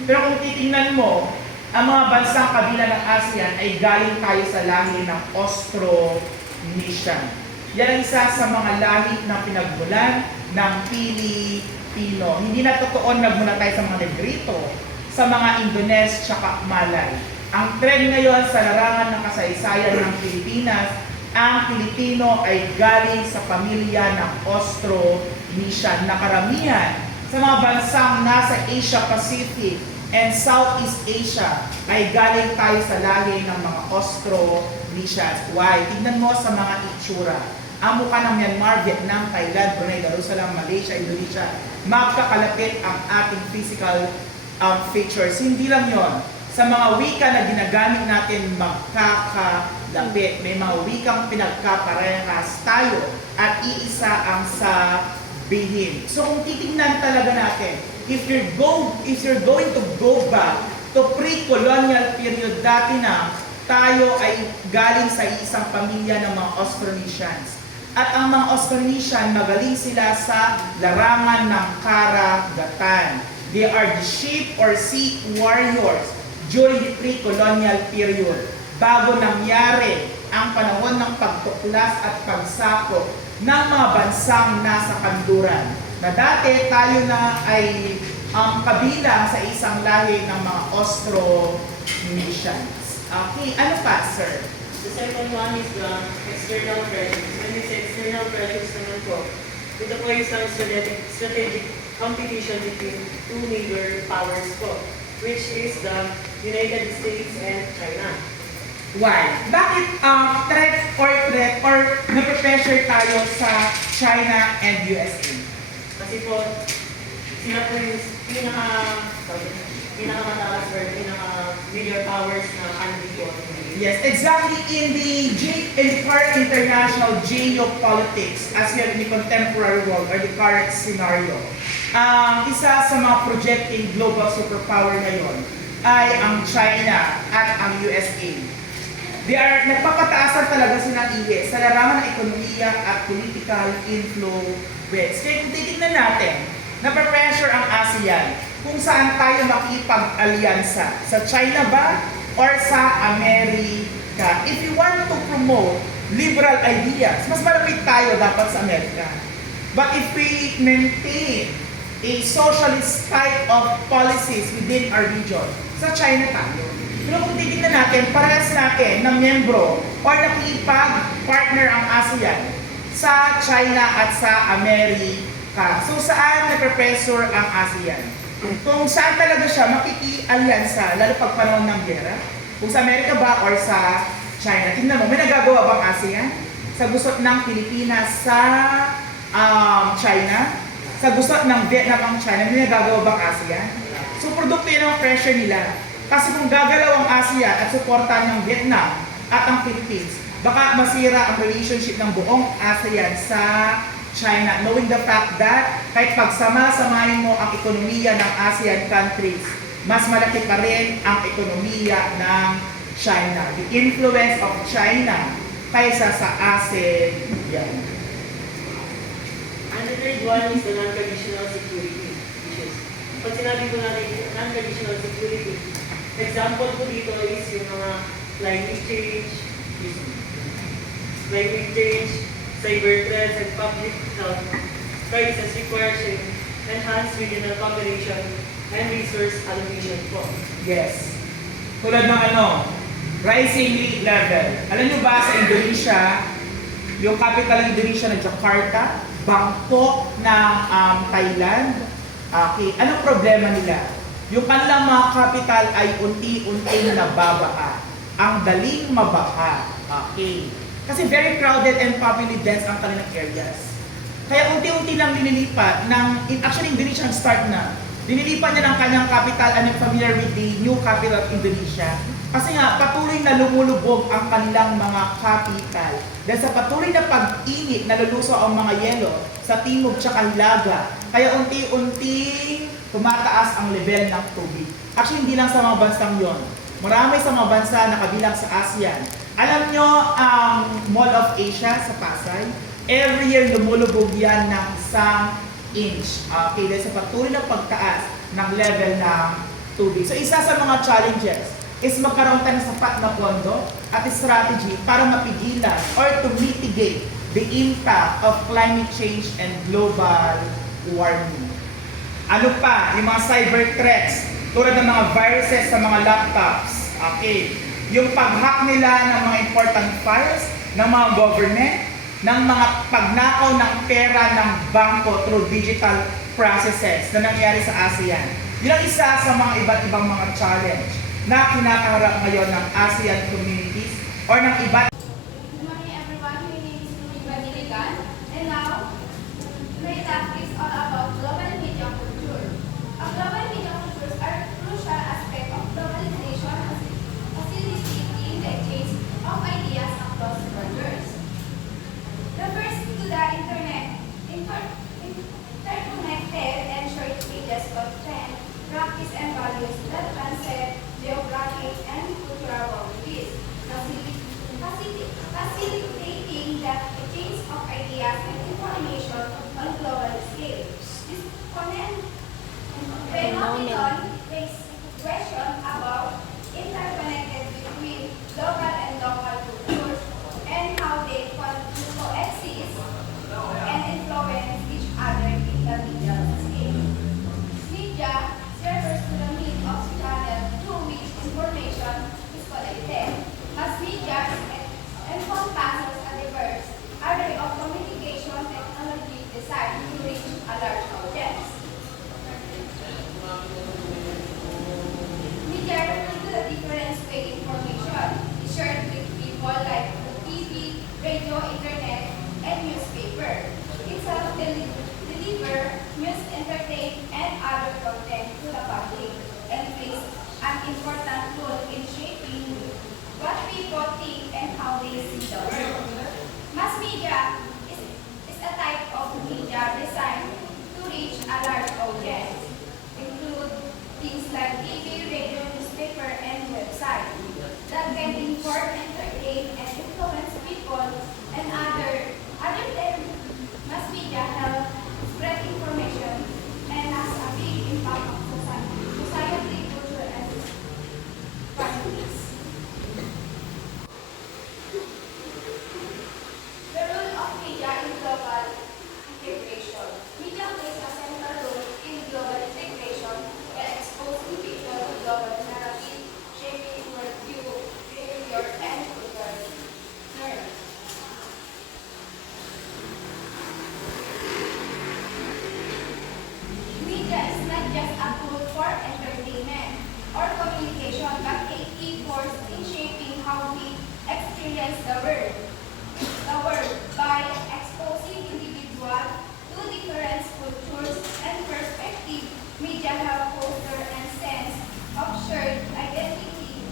Pero kung titingnan mo, ang mga bansang kabila ng ASEAN ay galing tayo sa lahi ng Austronesian. Yan ang isa sa mga lahi na pinagmulan ng Pilipino. Hindi na totoo nagmula tayo sa mga Negrito, sa mga Indones, tsaka Malay. Ang trend ngayon sa larangan ng kasaysayan ng Pilipinas, ang Pilipino ay galing sa pamilya ng Austronesian na karamihan sa mga bansang nasa Asia Pacific and Southeast Asia ay galing tayo sa lahi ng mga Austronesians. Why? Tignan mo sa mga itsura. Ang mukha ng Myanmar, Vietnam, Thailand, Brunei, Darussalam, Malaysia, Indonesia, magkakalapit ang ating physical features. Hindi lang yon. Sa mga wika na ginagamit natin, magkakalapit. May mga wikang pinagkaparehas tayo at iisa ang sabihin. So kung titignan talaga natin, if you're going to go back to pre-colonial period, dati na tayo ay galing sa isang pamilya ng mga Austronesians. At ang mga Austronesian, magaling sila sa larangan ng karagatan. They are the sheep or sea warriors during the pre-colonial period. Bago nangyari ang panahon ng pagtuklas at pagsakop ng mga bansang nasa kanluran. Na dati tayo na ay kabilang sa isang lahi ng mga Austronesians. Okay, ano pa, sir? The second one is the external pressures. When we say external pressures naman po, ito po isang strategic competition between two major powers po, which is the United States and China. Why? Bakit threat or nape-pressure tayo sa China and USA? Kasi po, sila po yung pinakamataas or pinaka-major powers na country po. Yes, exactly in the current international geopolitics as in the contemporary world or the current scenario. Isa sa mga projecting global superpower ngayon ay ang China at ang USA. Nagpapataasan talaga silang ihi sa larangan ng ekonomiya at political influence. Kaya kung titignan natin, nape-pressure ang ASEAN kung saan tayo makipag-alyansa. Sa China ba or sa Amerika? If you want to promote liberal ideas, mas malapit tayo dapat sa Amerika. But if we maintain a socialist type of policies within our region, sa China tayo. Pero kung titignan natin, parehas natin na miyembro or nakipag-partner ang ASEAN sa China at sa Amerika. So saan nape-pressure ang ASEAN? Kung saan talaga siya makiki-alyansa, lalo pag panahon ng gera? Kung sa Amerika ba or sa China? Tingnan mo, may nagagawa bang ASEAN? Sa gusot ng Pilipinas sa China? Sa gusot ng Vietnam ang China, may nagagawa bang ASEAN? So produkto yan ang pressure nila. Kasi kung gagalaw ang ASEAN at suportahan ng Vietnam at ang Philippines, baka masira ang relationship ng buong ASEAN sa China, knowing the fact that kahit pagsama-samahin mo ang ekonomiya ng ASEAN countries, mas malaki pa rin ang ekonomiya ng China. The influence of China kaysa sa ASEAN. And the third one is the non-traditional security issues. Pag sinabi ko natin non-traditional security, example po dito is yung mga climate change, cyber threats, and public health crisis requires enhanced regional cooperation and resource allocation po. Yes. Tulad ng rising level. Alam nyo ba sa Indonesia, yung capital ng Indonesia na Jakarta, Bangkok ng Thailand, okay, anong problema nila? Yung kanilang mga capital ay unti-unting nababaha. Ang daling mabaha. Okay. Kasi very crowded and popularly dense ang kanilang areas. Kaya unti-unti lang dinilipat actually Indonesia start na. Dinilipat niya ng kanyang capital and I'm familiar with the new capital of Indonesia. Kasi nga, patuloy na lumulubog ang kanilang mga capital. Dahil sa patuloy na pag-init, naluluso ang mga yelo sa timog tsaka hilaga. Kaya unti-unting tumataas ang level ng tubig. Actually, hindi lang sa mga bansang yon. Marami sa mga bansa na kabilang sa ASEAN. Alam nyo, ang Mall of Asia sa Pasay, every year lumulubog yan ng 1 inch. Okay, dahil sa patuloy ng pagtaas ng level ng tubig. So isa sa mga challenges is magkaroon tayo ng sapat na pondo at strategy para mapigilan or to mitigate the impact of climate change and global warming. Ano pa? Yung mga cyber threats, tulad ng mga viruses sa mga laptops. Okay. Yung pag-hack nila ng mga important files ng mga government, ng mga pagnakaw ng pera ng bangko through digital processes na nangyari sa ASEAN. Yun ang isa sa mga iba't ibang mga challenge na kinakaharap ngayon ng ASEAN communities or ng iba't. Good morning everyone, my name is Ruby Diligan, and now my topic is all about global media culture. Global media cultures are crucial aspect of globalization, facilitating the exchange of ideas across borders. The first to the internet, interconnected and short pages content, practice and values that transcend geographic and cultural boundaries, facilitating the exchange of ideas and information on global scale. This phenomenon makes question about interconnected between local and local cultures and how they coexist and influence each other in the media scale. Media refers to the means of channel through which information is collected. Mass media encompasses a diverse array of communication technology designed to reach a large audience. Media refers to the different way information is shared with people like TV, radio, internet, and newspaper. It helps deliver news, entertain, and other content to the public and plays an important role in shaping what people think and how they see the world. Mass media is a type of media designed to reach a large audience, include things like TV, radio, newspaper, and website that can inform, entertain, and influence people and other than mass media help spread information and has a big impact on society, culture, and families. The role of media in global integration. Media plays a central role in global integration by exposing people to global narrative, shaping worldview, behavior, and culture norms. Media is not just a tool for entertainment or communication, but a key force in shaping how we experience the world. By exposing individuals to different cultures and perspectives, media help foster a sense of shared identity,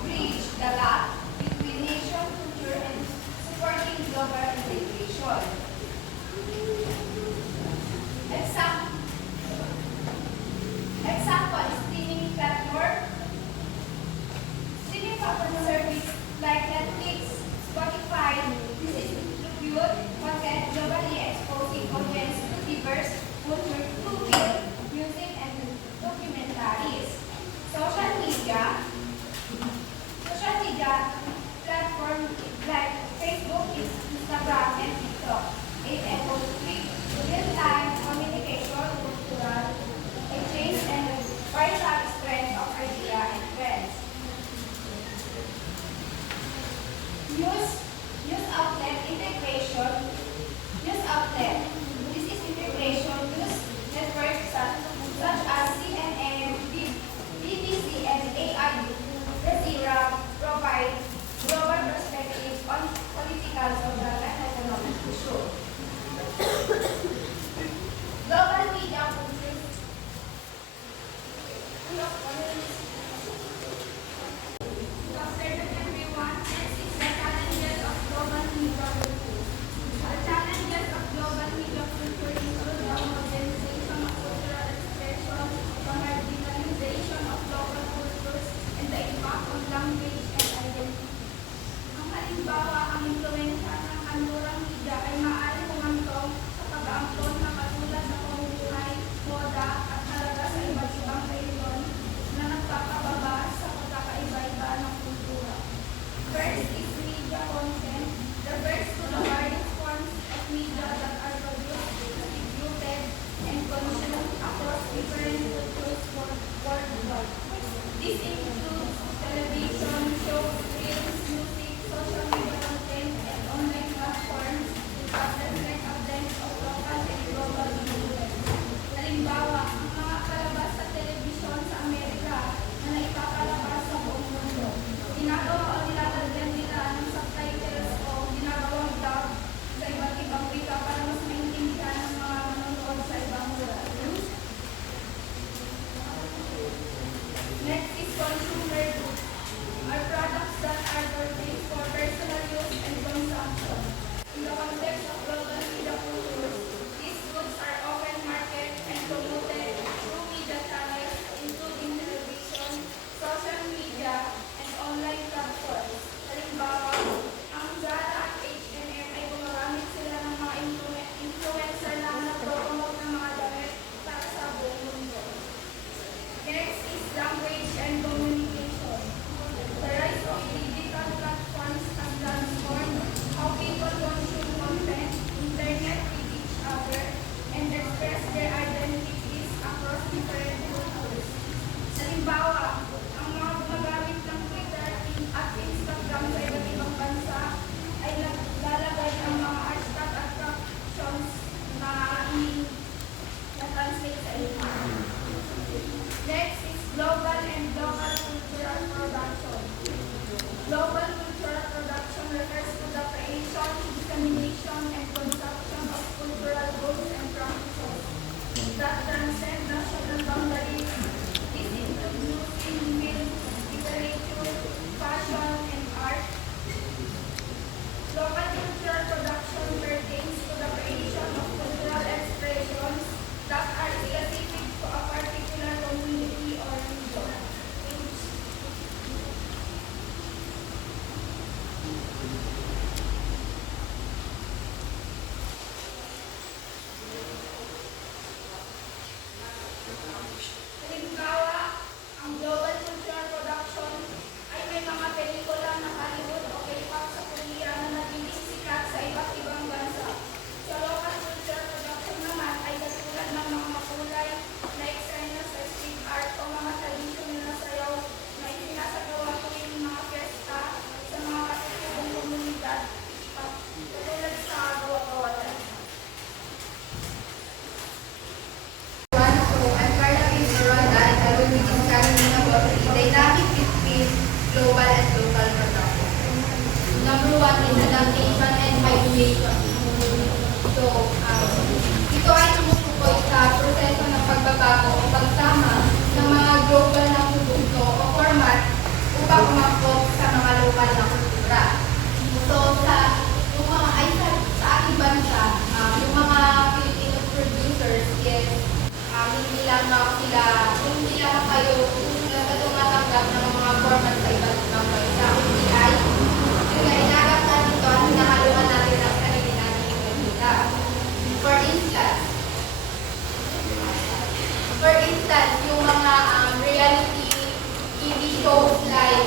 bridge the gap between nation, culture, and supporting global integration. Example, streaming platform service like Netflix, Spotify, distribute content globally exposing audience to diverse culture through film, music, and documentaries. Social media platform like Facebook, Instagram, and TikTok enable quick, real-time communication global and local production. Number one is adaptation and migration. So, ito ay tumutukoy sa proseso ng pagbabago o pagsama ng mga global na produkto o format upang umangkop sa mga lokal na kultura. So, yung mga sa ating bansa, yung mga Filipino producers is hindi lang kayo tumatanggap ng mga format sa iba't ibang bansa. Kundi ay, yung inaagap natin ito at hinahaluan natin ang sarili natin yung nagkita. For instance, yung mga reality TV shows like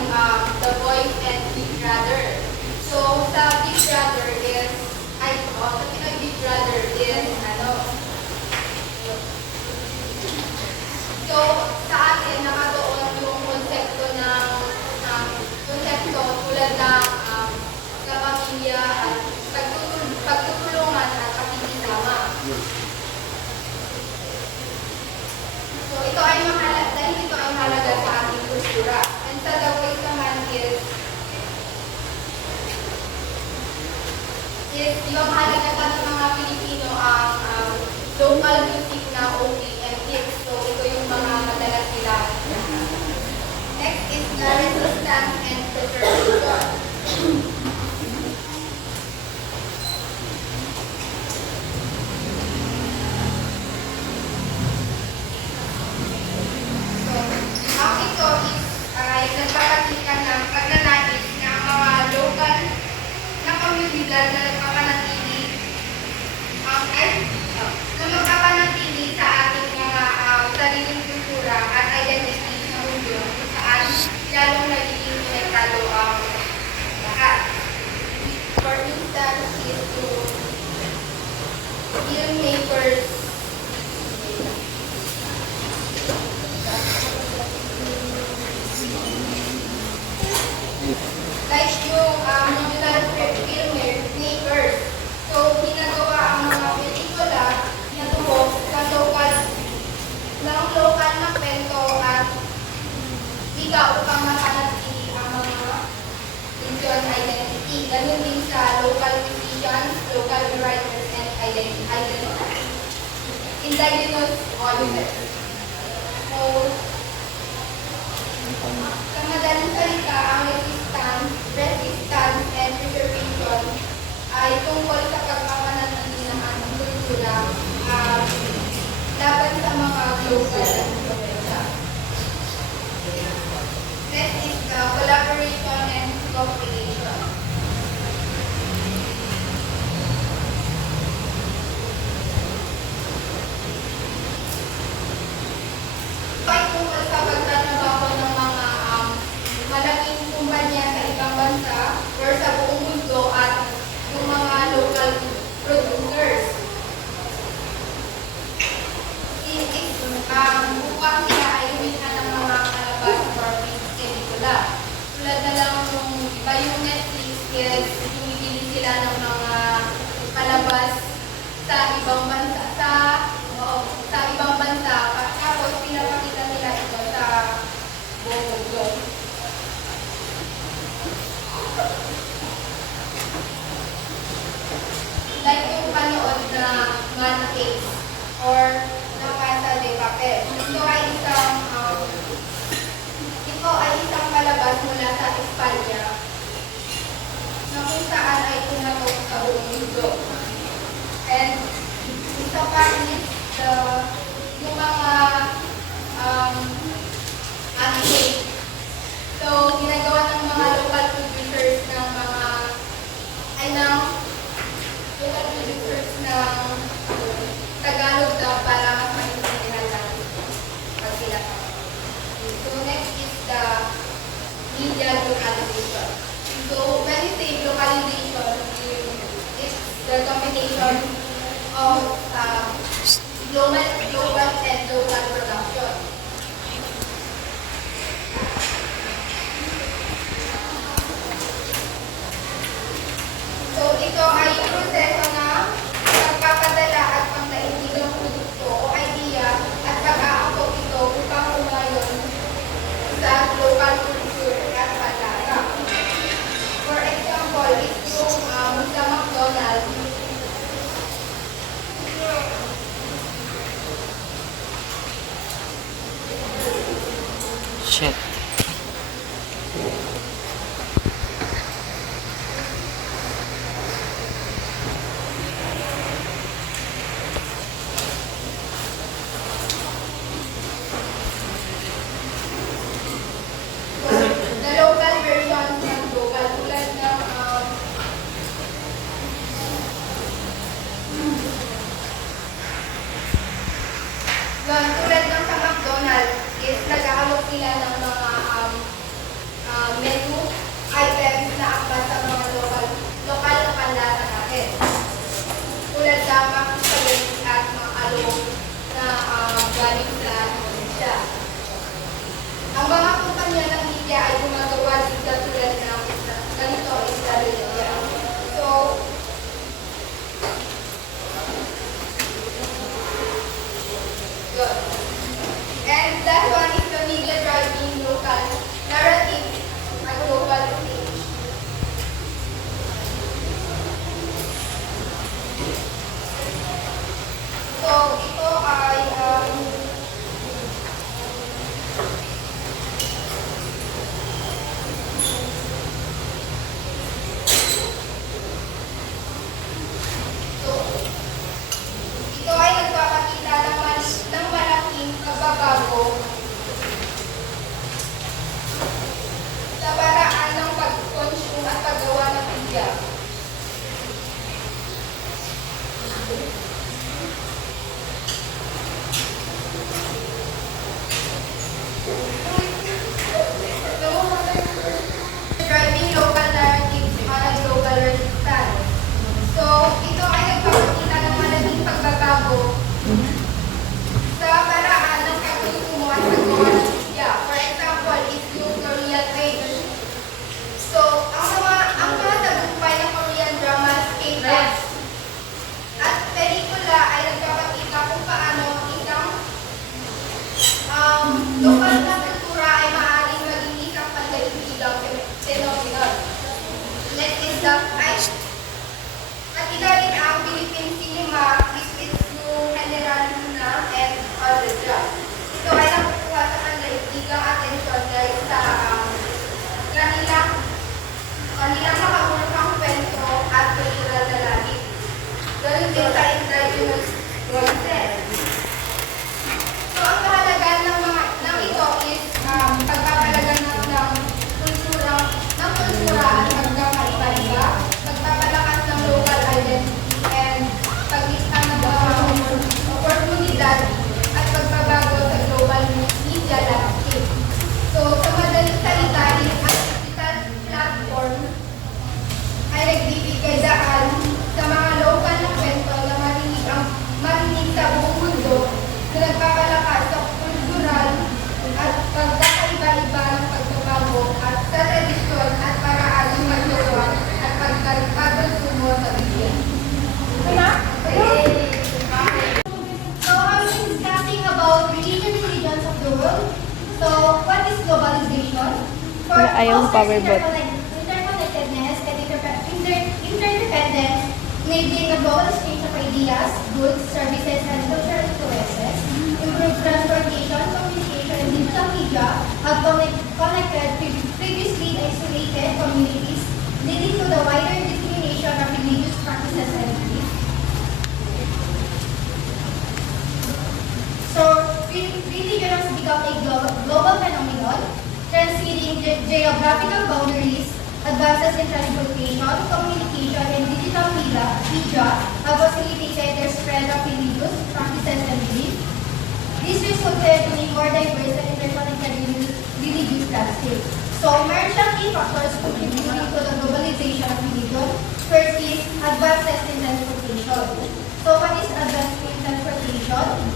The Voice and Big Brother. So, sa Big Brother is, sa Pinoy Big Brother is, so, sa atin, nakatuon yung konsepto tulad ng kapamilya at pagtutulungan at pakikisama. So, ito ay mahalaga, dahil ito ay mahalaga sa ating kultura. And sa The Voice naman is di ba mahalaga sa ating mga Pilipino ang local music na OP and hits. So, ito yung mga madalas nila. Next is the resistance and preservation. So, ang ito is ay nagpapakita ng pagnanais ng mga local na komunidad na nagpapanatili sa ating mga sariling kultura at identity sa mundo kung saan lalong nagiging konektado ang lahat. For instance, is to filmmakers like yung modular filmmakers. So, ginagawa ang mga pelikula na tuwag ng lokal na kwento at wika upang mapanatili ang mga region identity. Ganun din sa local musicians, local writers, and indigenous audiences. So, sa madaling salita, ang resistance and preservation ay tungkol sa pagpapanatili ng ating kultura laban sa mga global at influensya. Next is the collaboration and cooperation. Ito ay tungkol sa pagtatrabaho ng mga malaking kumpanya sa ibang bansa or sa buong mundo at yung mga local producers. Upang sila ay lumikha ng mga kalabas or pelikula. Tulad na lang yung Netflix, yes, bumibili sila ng mga palabas sa ibang bansa, tapos pinapakita nila ito sa buong mundo. Like yung panood na Man Case or na Casa de Papel. Ito ay isang palabas mula sa Espanya na kung saan ay tumatok sa buong mundo. And isa pa is yung mga anime. So, ginagawa ng mga local producers ng Tagalog daw para mas maintindihan natin pag sila. So, next is the media localization. So, when you say localization, it's the combination of global and local production. So, ito ay proseso na pagpapadala at pagdaigdig ng produkto o idea at pag-aangkop ito upang umayon sa local culture at Shit. The local version ng global tulad ng tulad ng sa McDonald's is nag-aalok sila ng mga menu items na angkat sa mga lokal na panlasa natin. Tulad ng spaghetti at alok na galing sa Indonesia. Ang mga kumpanya ng media ay gumagawa din tulad ng ganito Israelia. So, good. And that one is the media driving local narrative at global stage. So, ito ay ito ay nagpapakita ng malaking pagbabago sa paraan ng pag-consume at paggawa ng media. Driving local narratives on a global resistance. So, ito ay nagpapakita ng malaking pagbabago sa paraan ng pagkukumo at paggawa ng media. For example, is yung Korean Age. So, ang mga tagumpay ng Korean dramas, K-pop, at pelikula ay nagpapakita kung paano isang lokal na kultura ay maaaring maging isang pandaigdigang phenomenon. Let is the at ito rin ang Philippine cinema with its new General Luna and Alredra. Ito ay nakukuha sa pandaigdigang atensyon dahil sa kanilang makahulukang kwento at kultural na langit. Ganun din sa indigenous voices. So, ang kahalagan ng ito is pagpapalagan ng kultura at pagkakaiba-iba, pagpapalakas ng local identity, and paglista ng mga oportunidad at pagbabago sa global media landscape. So, sa madaling salita, ang digital platform ay nagbibigay daan sa mga local na kwento na marinig sa buong mundo na nagpapalakas sa kultural at pagkakaiba-iba ng pagbabago at sa tradisyon at paraan ng paggawa at pagkonsumo sa media. So, I'm discussing about religions of the world. So, what is globalization? For Ayaw power bot. interconnectedness and interdependence, enabling a global exchange of ideas, goods, services, and cultural influences, improved transportation, communication, and digital media have connected previously isolated communities, leading to the wider dissemination of religious practices and beliefs. So, religion has become a global phenomenon, transcending geographical boundaries. Advances in transportation, communication, and digital media have facilitated the spread of religious practices and beliefs. This resulted in a more diverse and interconnected religious landscape. So, meron siyang key factors contributing to the globalization of religion. First is advances in transportation. So, what is advances in transportation?